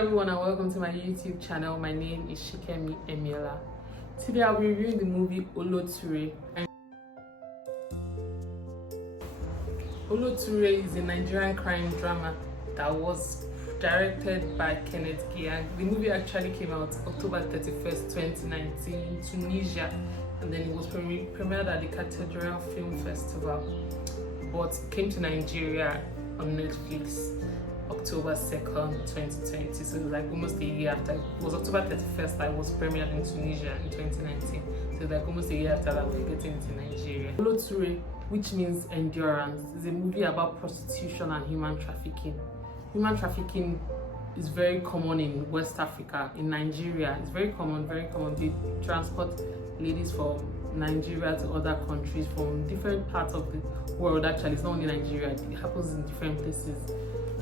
everyone and welcome to my YouTube channel. My name is Shikemi Emiela. Today I'll be reviewing the movie Oloture. Oloture is a Nigerian crime drama that was directed by Kenneth Giang. The movie actually came out October 31st, 2019 in Tunisia, and then it was premiered at the Cathedral Film Festival, but came to Nigeria on Netflix October 2nd, 2020. So it was like almost a year after. It was October 31st that it was premiered in Tunisia in 2019. So like almost a year after that we're getting into Nigeria. Oloture, which means endurance, is a movie about prostitution and human trafficking. Human trafficking is very common in West Africa. In Nigeria, it's very common. They transport ladies from Nigeria to other countries from different parts of the world. Actually, it's not only Nigeria, it happens in different places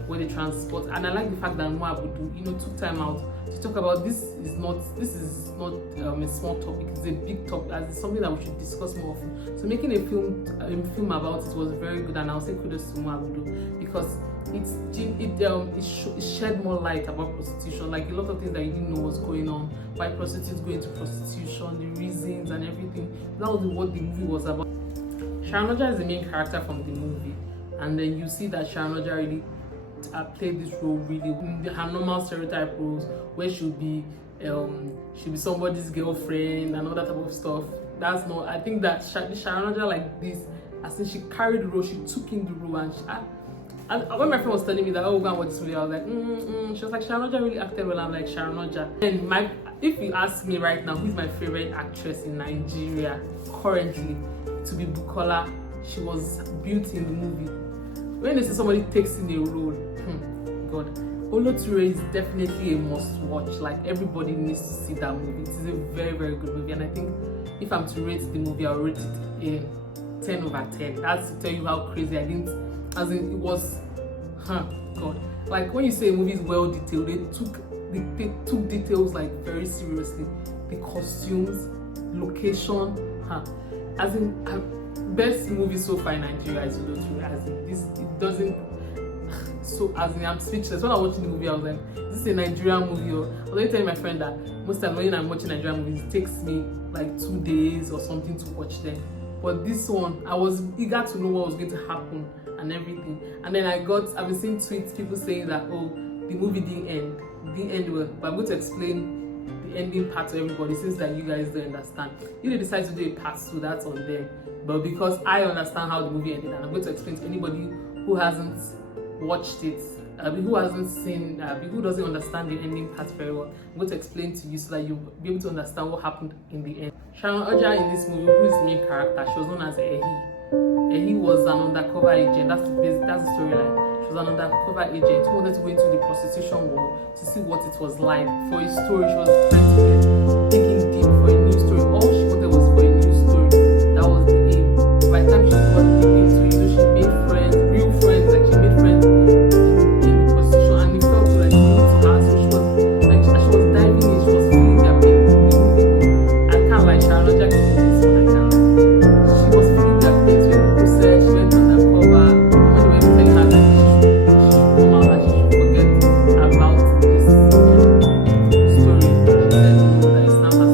where they transport. And I like the fact that Moabudu, took time out to talk about this. Is not a small topic, it's a big topic, and it's something that we should discuss more often. So making a film about it was very good, and I'll say kudos to Moabudu because it shed more light about prostitution, like a lot of things that you didn't know was going on, why prostitutes go into prostitution, the reasons and everything. That was what the movie was about. Oloture is the main character from the movie, and then you see that Oloture really played this role really in her normal stereotype roles, where she'll be somebody's girlfriend and all that type of stuff. That's not. I think that Oloture like this, I think she carried the role, she took in the role, and when my friend was telling me that, oh, go and watch this movie, I was like, She was like, Oloture really acted well. I'm like, Oloture. And if you ask me right now, who's my favorite actress in Nigeria currently, to be Bukola. She was beauty in the movie. When they say somebody takes in a role, God, Oloture is definitely a must-watch. Like, everybody needs to see that movie. It is a very, very good movie, and I think if I'm to rate the movie, I'll rate it a 10 over 10. That's to tell you how crazy I didn't. As in, it was, God. Like, when you say a movie is well detailed, they took details like very seriously. The costumes, location, as in, best movie so far in Nigeria is Oloture. As in, it doesn't. So as in, I'm speechless. When I was watching the movie, I was like, "Is this a Nigerian movie?" Or I was telling my friend that most times when I'm watching Nigerian movies, it takes me like 2 days or something to watch them. But this one, I was eager to know what was going to happen and everything. And then I've been seeing tweets, people saying that, oh, the movie didn't end well. But I'm going to explain the ending part to everybody, since that you guys don't understand. If they decide to do a part 2, that's on them. But because I understand how the movie ended, and I'm going to explain to anybody who hasn't watched it, who hasn't seen, who doesn't understand the ending part very well, I'm going to explain to you so that you'll be able to understand what happened in the end. Oloture in this movie, who is the main character, she was known as Ehi. Ehi was an undercover agent. That's the storyline. She was an undercover agent who wanted to go into the prostitution world to see what it was like. For a story, she was trying to get digging deep for a new story. All she wanted was for a new story. That was the aim. By the time she got deep into it, she made friends, real friends. Like, she made friends in the prostitution, and it felt like new to her. So she was like, she was diving in. She was feeling their pain. I can't lie, Oloture can do this one. I can't lie. She was feeling their pain in the process. She went undercover, and when they were telling her that she should come out and she should forget about this story, she said, no, that it's not her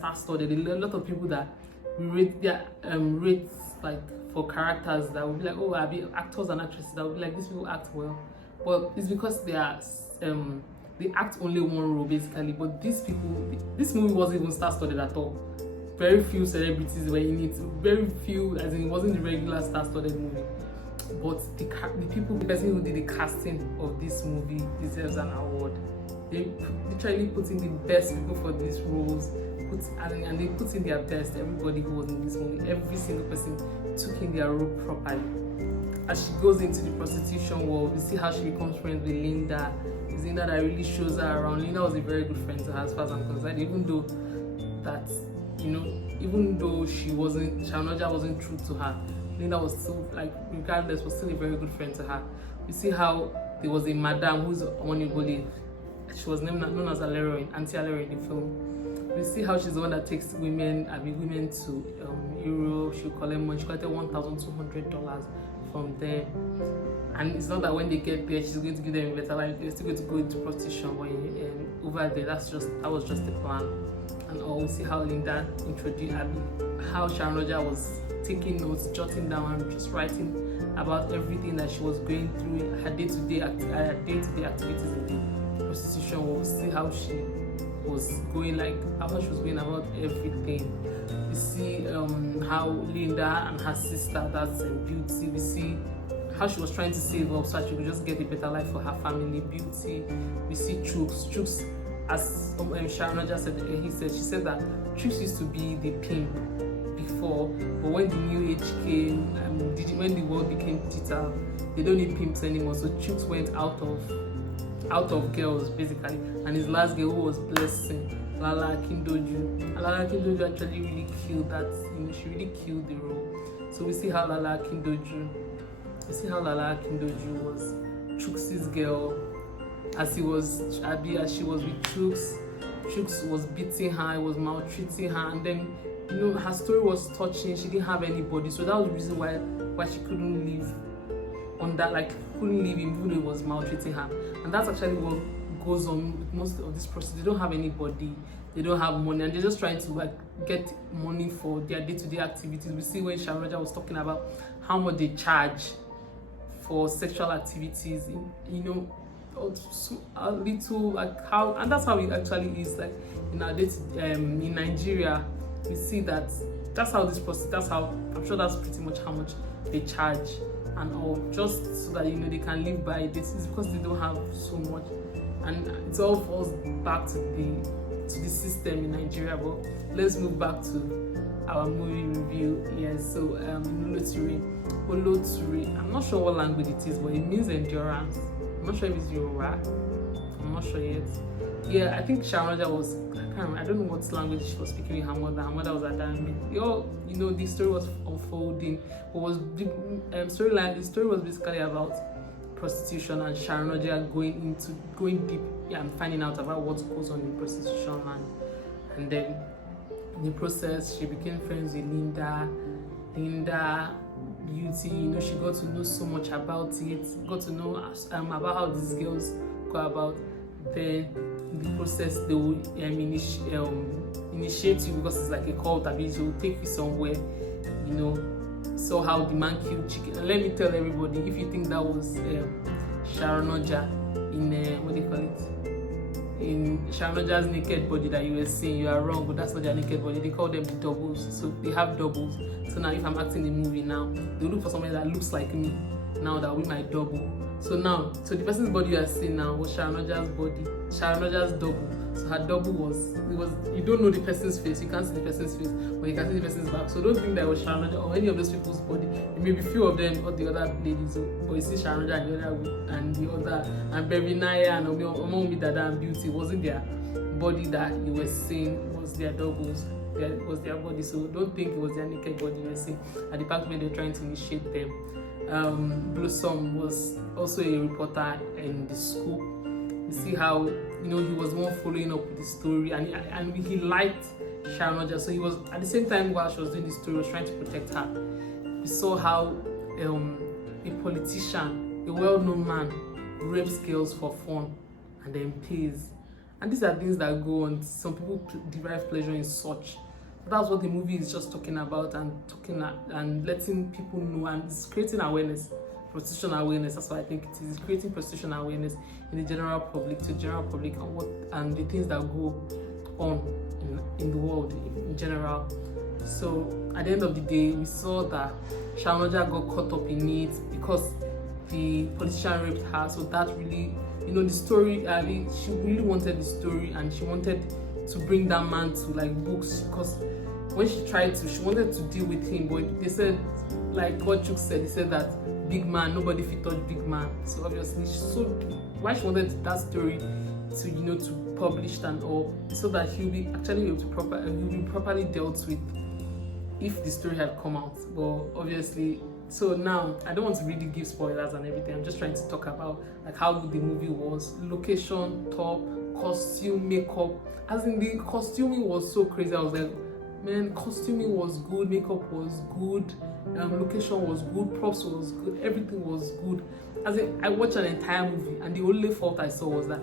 star-studded. A lot of people that rate their rates like for characters that would be like, oh, I'll be actors and actresses that would be like, these people act well, but it's because they are they act only one role basically. But these people, this movie wasn't even star-studded at all. Very few celebrities were in it. Very few, as in it wasn't the regular star-studded movie. But the person who did the casting of this movie deserves an award. They literally put in the best people for these roles, and they put in their best. Everybody who was in this movie, every single person took in their role properly. As she goes into the prostitution world, we see how she becomes friends with Linda. It's Linda that really shows her around. Linda was a very good friend to her as far as I'm concerned, even though Shanoja wasn't true to her. Linda was still, like, regardless, was still a very good friend to her. We see how there was a madam who's Oniboli. She was known as Auntie Alero in the film. We see how she's the one that takes women to Europe. She'll collect money. She collected $1,200 from there. And it's not that when they get there, she's going to give them a better life. They're still going to go into prostitution. But over there, that was just the plan. And we see how Linda introduced Abby, how Shanoja was taking notes, jotting down, and just writing about everything that she was going through, her day-to-day activities in the prostitution. We'll see how she was going, how she was going about everything. We see how Linda and her sister, that's Beauty, we see how she was trying to save up so that she could just get a better life for her family. Beauty. We see Chooks, as Shanoja said, she said that Chooks used to be the pimp before, but when the new age came, when the world became digital, they don't need pimps anymore. So Chooks went out of girls basically, and his last girl, who was Blessing, Lala Akindoju. And Lala Akindoju actually really killed that. She really killed the role. So we see how Lala Akindoju was Chooks' girl, as she was with Chooks. Chooks was beating her, was maltreating her, and then her story was touching. She didn't have anybody, so that was the reason why she couldn't live on that, couldn't live even though it was maltreating her. And that's actually what goes on with most of these prostitutes. They don't have anybody, they don't have money, and they're just trying to get money for their day-to-day activities. We see when Shanoja was talking about how much they charge for sexual activities, a little how, and that's how it actually is in our in Nigeria. We see that's how I'm sure that's pretty much how much they charge and all, just so that they can live by this. It's because they don't have so much, and it all falls back to the system in Nigeria. But let's move back to our movie review. Yes, so Oloture, I'm not sure what language it is, but it means endurance. I'm not sure if it's Yoruba. I'm not sure yet. Yeah, I think Shanoja was, I don't know what language she was speaking with her mother. Her mother was Adami. The story was unfolding. The story was basically about prostitution and Shanoja going deep and finding out about what goes on in prostitution, and then in the process she became friends with Linda, Beauty. She got to know so much about it, got to know about how these girls go about. Then in the process they will initiate you, because it's like a cult. They will take you somewhere, saw how the man killed chicken. And let me tell everybody, if you think that was Shanoja in what do you call it, in Shanoja's naked body that you were seeing, you are wrong. But that's not their naked body. They call them the doubles. So they have doubles. So now if I'm acting the movie now, they look for somebody that looks like me. Now that will be my double. So the person's body you are seeing now was Shanoja's body, Shanoja's double. So her double was you don't know the person's face, you can't see the person's face, but you can see the person's back. So don't think that it was Shanoja or any of those people's body. It may be few of them or the other ladies, but you see Shanoja and the other and Berinaya and Omomi Dada and Beauty. Wasn't their body that you were seeing, was their doubles. It was their body. So don't think it was their naked body you were seeing at the part when they're trying to initiate them. Blossom was also a reporter in the school. You see how he was more following up with the story, and he liked Shanoja. So he was, at the same time while she was doing the story, was trying to protect her. We saw how a politician, a well-known man, rapes girls for fun and then pays. And these are things that go on. Some people derive pleasure in such. That's what the movie is just talking about, and and letting people know, and it's creating awareness, prostitution awareness. That's what I think it is. It's creating prostitution awareness in the general public, and the things that go on in the world in general. So at the end of the day, we saw that Oloture got caught up in it because the politician raped her. So that really, the story, she really wanted the story, and she wanted to bring that man to like books, because when she wanted to deal with him, but they said, like what Chuk said, he said that big man, nobody fit touch big man. So obviously, why she wanted that story to to publish and all, so that he'll be able to properly dealt with if the story had come out. But obviously, so now I don't want to really give spoilers and everything. I'm just trying to talk about like how good the movie was, location, top, costume, makeup. As in, the costuming was so crazy. I was like, man, costuming was good, makeup was good, location was good, props was good, everything was good. As in, I watched an entire movie, and the only fault I saw was that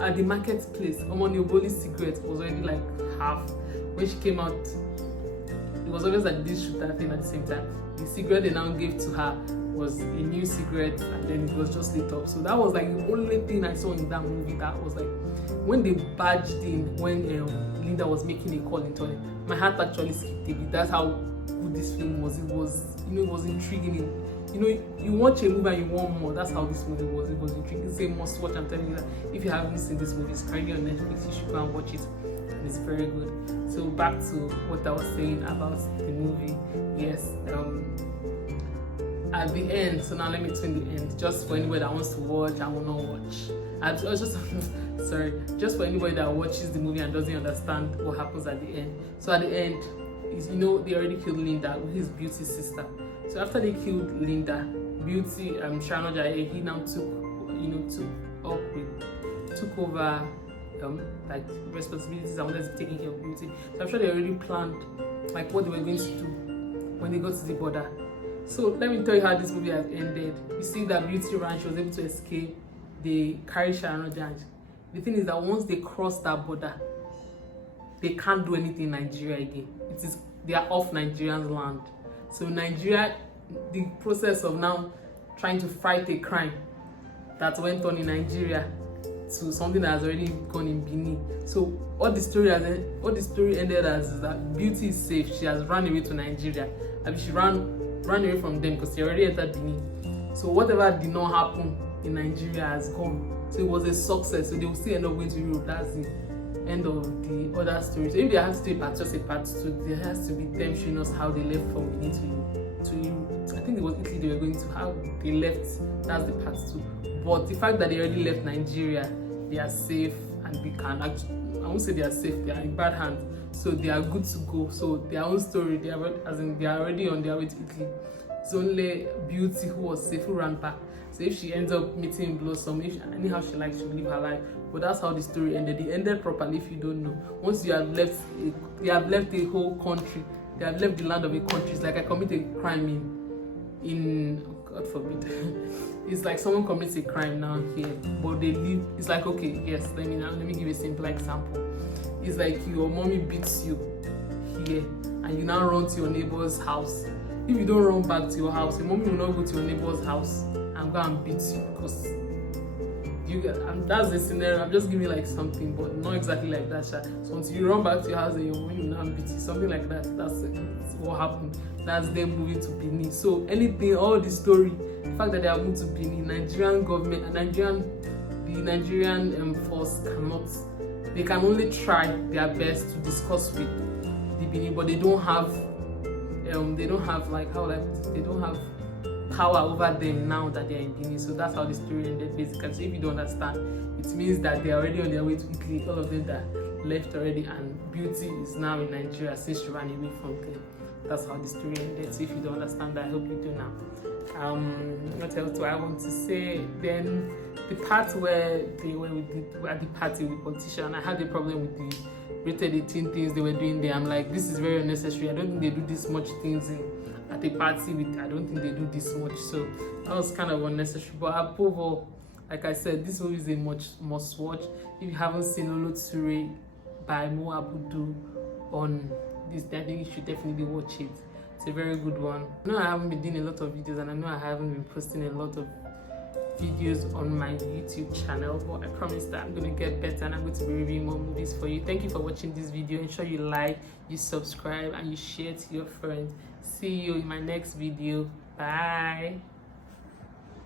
at the marketplace, Omonioboli's cigarette was already like half. When she came out, it was obvious that they didn't shoot that thing at the same time. The cigarette they now gave to her was a new cigarette, and then it was just lit up. So that was like the only thing I saw in that movie that was like, when they barged in, when Linda was making a call into it, my heart actually skipped a bit. That's how good this film was. It was, it was intriguing. You watch a movie and you want more. That's how this movie was. It was intriguing. It's a must watch. I'm telling you that if you haven't seen this movie, it's currently on Netflix. You should go and watch it, and it's very good. So back to what I was saying about the movie. Yes. At the end, so now let me explain the end, just for anybody that wants to watch and will not watch. Just for anybody that watches the movie and doesn't understand what happens at the end. So at the end, is they already killed Linda, his Beauty's sister. So after they killed Linda, Beauty, Oloture, he now took over like responsibilities and wanted to take care of Beauty. So I'm sure they already planned like what they were going to do when they got to the border. So let me tell you how this movie has ended. You see that Beauty ran, she was able to escape. They carried Oloture. The thing is that once they cross that border, they can't do anything in Nigeria again. They are off Nigerian land. So Nigeria, the process of now trying to fight a crime that went on in Nigeria to something that has already gone in Benin. So what the story ended as is that Beauty is safe. She has run away to Nigeria. I mean, she ran away from them because she already entered Benin. So whatever did not happen in Nigeria has gone. So it was a success. So they will still end up going to Europe. That's the end of the other story. So if there has to be just a part 2, there has to be them showing us how they left from Benin to Europe. I think it was Italy they were going to, how they left. That's the part 2. But the fact that they already left Nigeria, they are safe, and we can actually, I won't say they are safe, they are in bad hands. So they are good to go. So their own story, they are already on their way to Italy. It's only Beauty who was safe, who ran back. So if she ends up meeting Blossom, anyhow she likes, she'll live her life. But that's how the story ended. It ended properly if you don't know. Once you have left a whole country, they have left the land of a country. It's like I commit a crime in God forbid. It's like someone commits a crime now here, but they live. It's like, okay, yes, let me give a simple example. It's like your mommy beats you here, and you now run to your neighbor's house. If you don't run back to your house, your mommy will not go to your neighbor's house and go and beat you, because that's the scenario. I'm just giving like something, but not exactly like that. So until you run back to your house and your mommy will now beat you, something like that. That's what happened. That's them moving to Benin. So anything, all the story, the fact that they are moving to Benin, Nigerian government and the Nigerian force cannot. They can only try their best to discuss with the Benin, but they don't have like, how like, they don't have power over them now that they're in Benin. So that's how the story ended basically. So if you don't understand, it means that they're already on their way to Italy, all of them that left already, and Beauty is now in Nigeria since she ran away from them. That's how the story ended. So if you don't understand that, I hope you do now. What else do I want to say? Then the part where they were at the party with the politician, I had a problem with the rated 18 things they were doing there. I'm like, this is very unnecessary. I don't think they do this much things at a party with. I don't think they do this much. So that was kind of unnecessary. But above all, Like I said, this movie is a must watch. If you haven't seen Oloture by Mo Abudu on this, I think you should definitely watch it. It's a very good one. I know I haven't been doing a lot of videos, and I know I haven't been posting a lot of videos on my YouTube channel, but I promise that I'm going to get better and I'm going to be reviewing more movies for you. Thank you for watching this video. Ensure you like, you subscribe, and you share to your friends. See you in my next video. Bye.